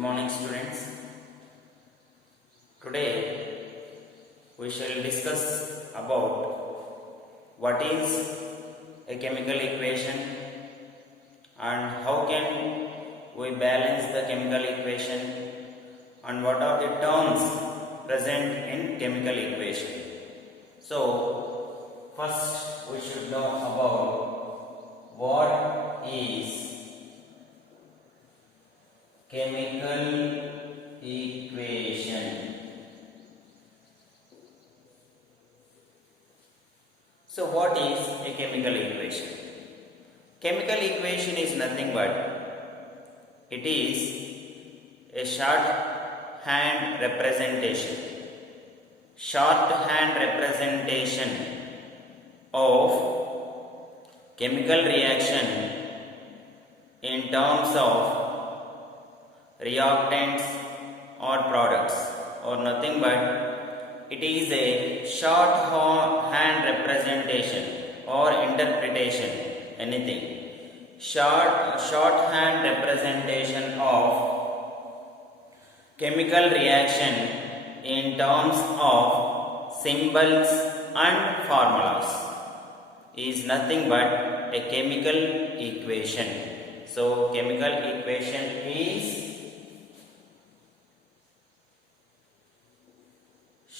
morning, students. Today we shall discuss about what is a chemical equation and how can we balance the chemical equation and what are the terms present in chemical equation. So first we should know about what is chemical equation. So what is a chemical equation? Chemical equation is nothing but it is a shorthand representation of chemical reaction in terms of reactants or products, or nothing but it is a shorthand representation or interpretation, anything, shorthand representation of chemical reaction in terms of symbols and formulas is nothing but a chemical equation. So chemical equation is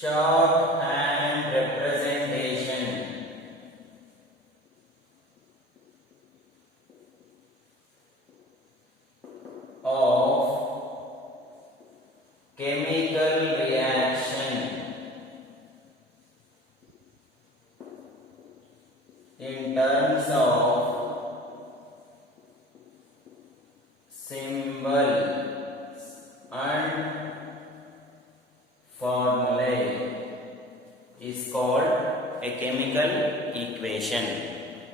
shorthand representation of chemical reaction in terms of symbols and formulae is called a chemical equation.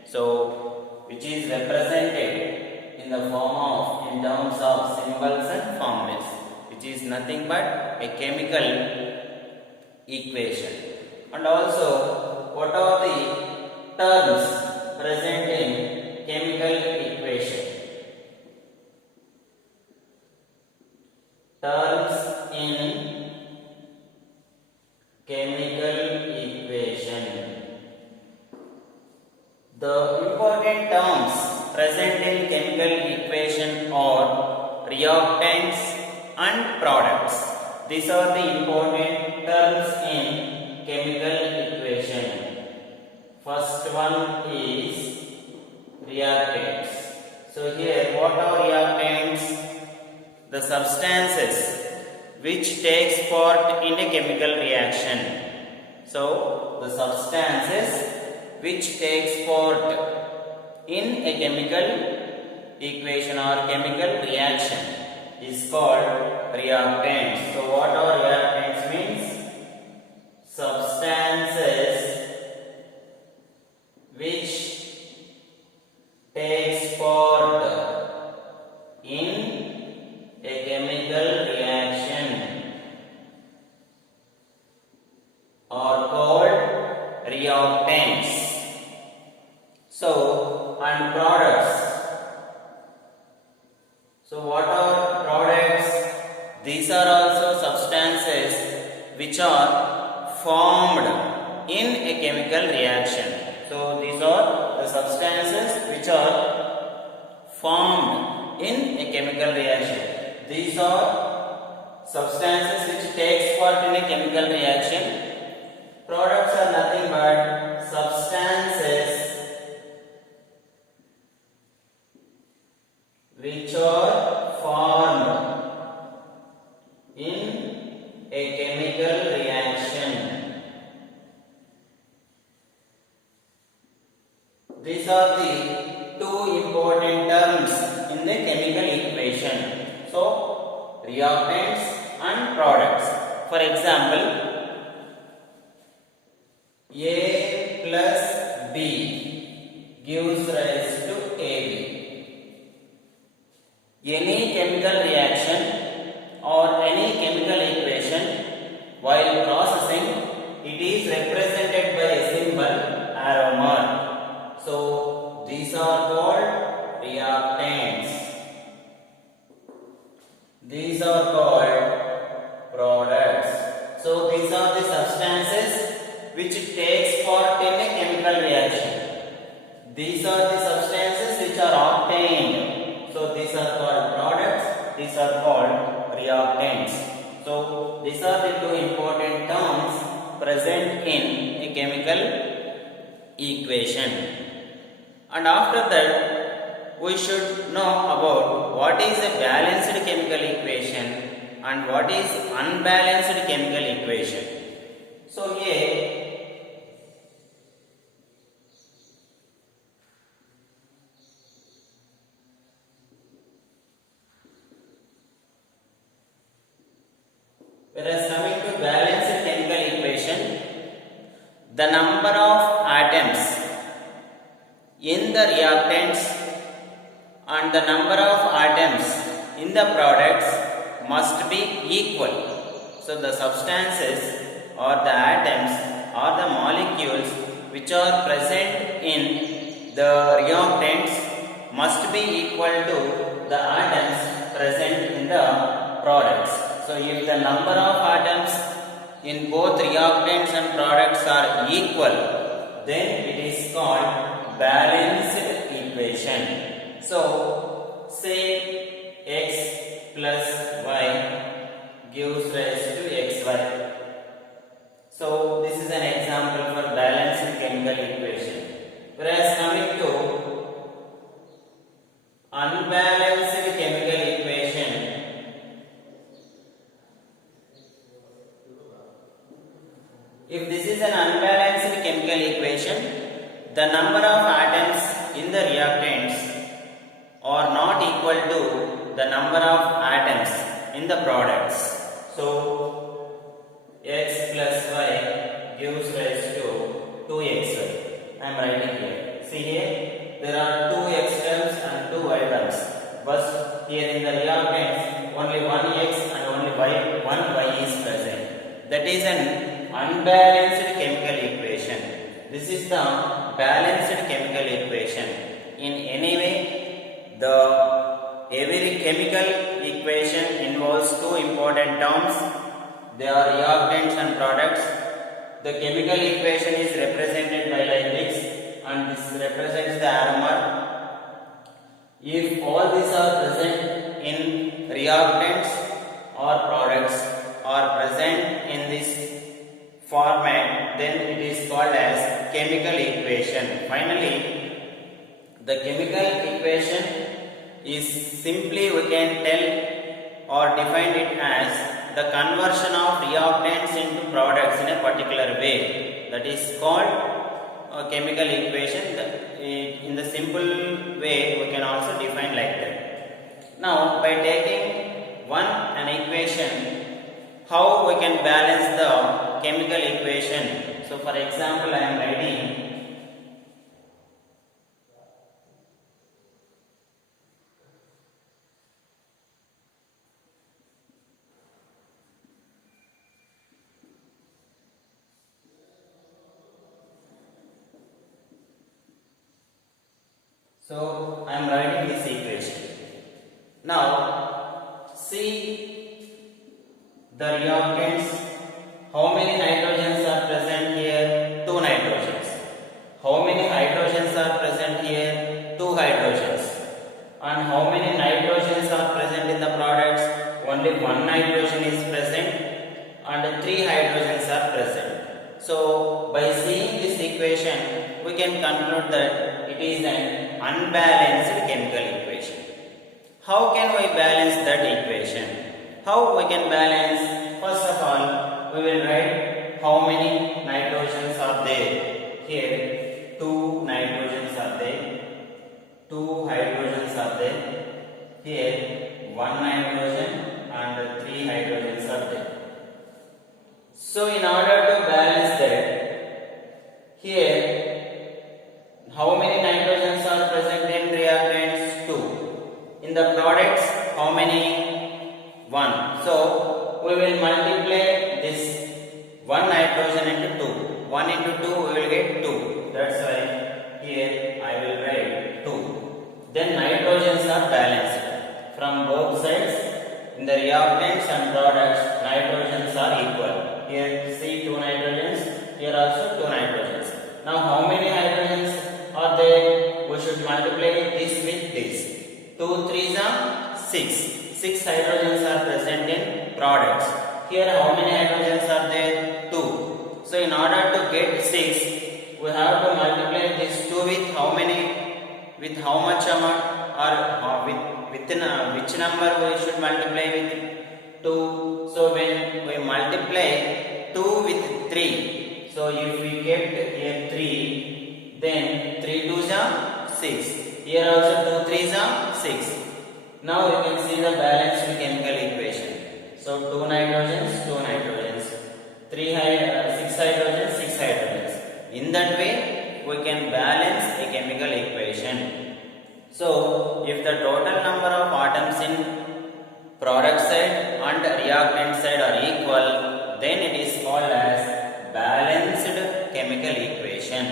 So which is represented in the form of, in terms of symbols and formulas, which is nothing but a chemical equation. And also, what are the terms present in chemical equation? Terms in chemical equation. The important terms present in chemical equation are reactants and products. These are the important terms in chemical equation. First one is reactants. So here, what are reactants? The substances which takes part in a chemical reaction. So the substances which takes part in a chemical equation or chemical reaction is called reactants. So what are reactants means? Substances which takes part in a chemical reaction are called reactants. So, and products. So what are products? These are also substances which are formed in a chemical reaction. So these are the substances which are formed in a chemical reaction. These are substances which takes part in a chemical reaction. Products are nothing but substances which are formed in a chemical reaction. These are the two important terms in the chemical equation. So, reactants and products. For example, A plus B gives rise to AB. Any chemical reaction or any chemical equation, while processing, it is represented by a symbol arrow mark. So these are called reactants. These these are called products. So these are the substances which it takes part in a chemical reaction. These are the substances which are obtained. So these are called products, these are called reactants. So these are the two important terms present in a chemical equation. And after that, we should know about what is a balanced chemical equation and what is unbalanced chemical equation. So here whereas coming to balanced chemical equation, the number of atoms in the reactants and the number of atoms in the products must be equal. So the substances or the atoms or the molecules which are present in the reactants must be equal to the atoms present in the products. So if the number of atoms in both reactants and products are equal, then it is called balanced equation. So say x plus y gives rise to xy. So this is an example for balanced chemical equation. Whereas coming to unbalanced chemical equation, if this is an unbalanced chemical equation, the number of atoms in the reactants are not equal to the number of atoms in the products. So x plus y gives rise to 2xy. I am writing here. See here, there are 2x terms and 2y terms. But here in the reactants, only one x and only one y is present. That is an unbalanced chemical equation. This is the balanced chemical equation. In any way, every chemical equation involves two important terms. They are reactants and products. The chemical equation is represented by like this, and this represents the arrow mark. If all these are present in reactants or products are present in this format, then it is called as chemical equation. Finally, the chemical equation is simply, we can tell or define it as the conversion of reactants into products in a particular way. That is called a chemical equation. In the simple way, we can also define like that. Now, by taking an equation, how we can balance the chemical equation. So for example, I am writing this equation. Now see the reactants. How many nitrogens are present here? 2 nitrogens. How many hydrogens are present here? 2 hydrogens. And how many nitrogens are present in the products? Only 1 nitrogen is present and 3 hydrogens are present. So by seeing this equation, we can conclude that it is an unbalanced chemical equation. How can we balance that equation? How we can balance? First of all, we will write how many nitrogens are there. Here 2 nitrogens are there, 2 hydrogens are there. Here 1 nitrogen and 3 hydrogens are there. So in order to balance that, here how many nitrogens are present in reactants? 2. In the products, how many? 1. So we will multiply this 1 nitrogen into 2. 1 into 2 we will get 2. That's why here I will write 2. Then nitrogens are balanced from both sides. In the reactants and products, nitrogens are equal. Here see 2 nitrogens, here also 2 nitrogens. Now how many hydrogens are there? We should multiply this with this. 2 3s are 6. 6 hydrogens are present in products. Here how many hydrogens are there? 2. So in order to get 6, we have to multiply this 2 with how many? With how much amount? Or within which number we should multiply with? 2. So when we multiply 2 with 3, so if we kept here 3, then 3 2s are 6. Here also 2 3s are 6. Now you can see the balanced chemical equation. So 2 nitrogens, 2 nitrogens, 6 hydrogens, 6 hydrogens. In that way, we can balance a chemical equation. So if the total number of atoms in product side and reactant side are equal, then it is called as balanced chemical equation.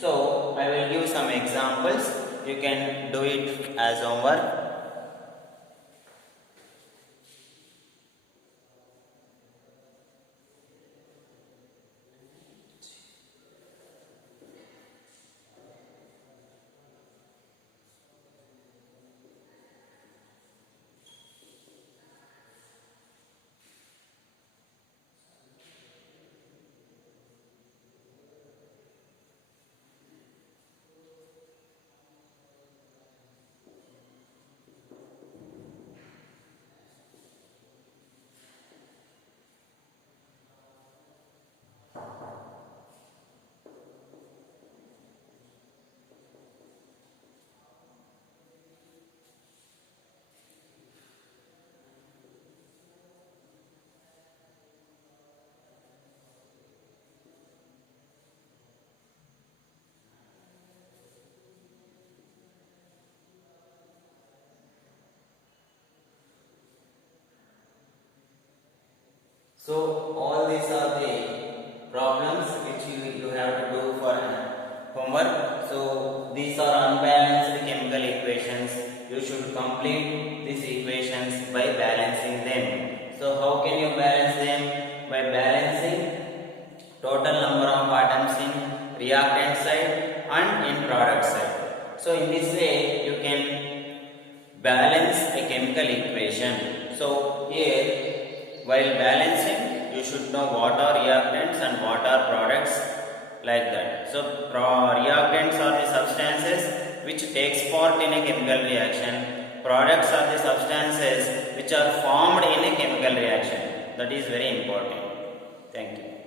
So I will give some examples. You can do it as homework. So all these are the problems which you have to do for homework. So these are unbalanced chemical equations. You should complete these equations by balancing them. So how can you balance them? By balancing total number of atoms in reactant side and in product side. So in this way you can balance a chemical equation. So here, while balancing, you should know what are reactants and what are products, like that. So reactants are the substances which takes part in a chemical reaction. Products are the substances which are formed in a chemical reaction. That is very important. Thank you.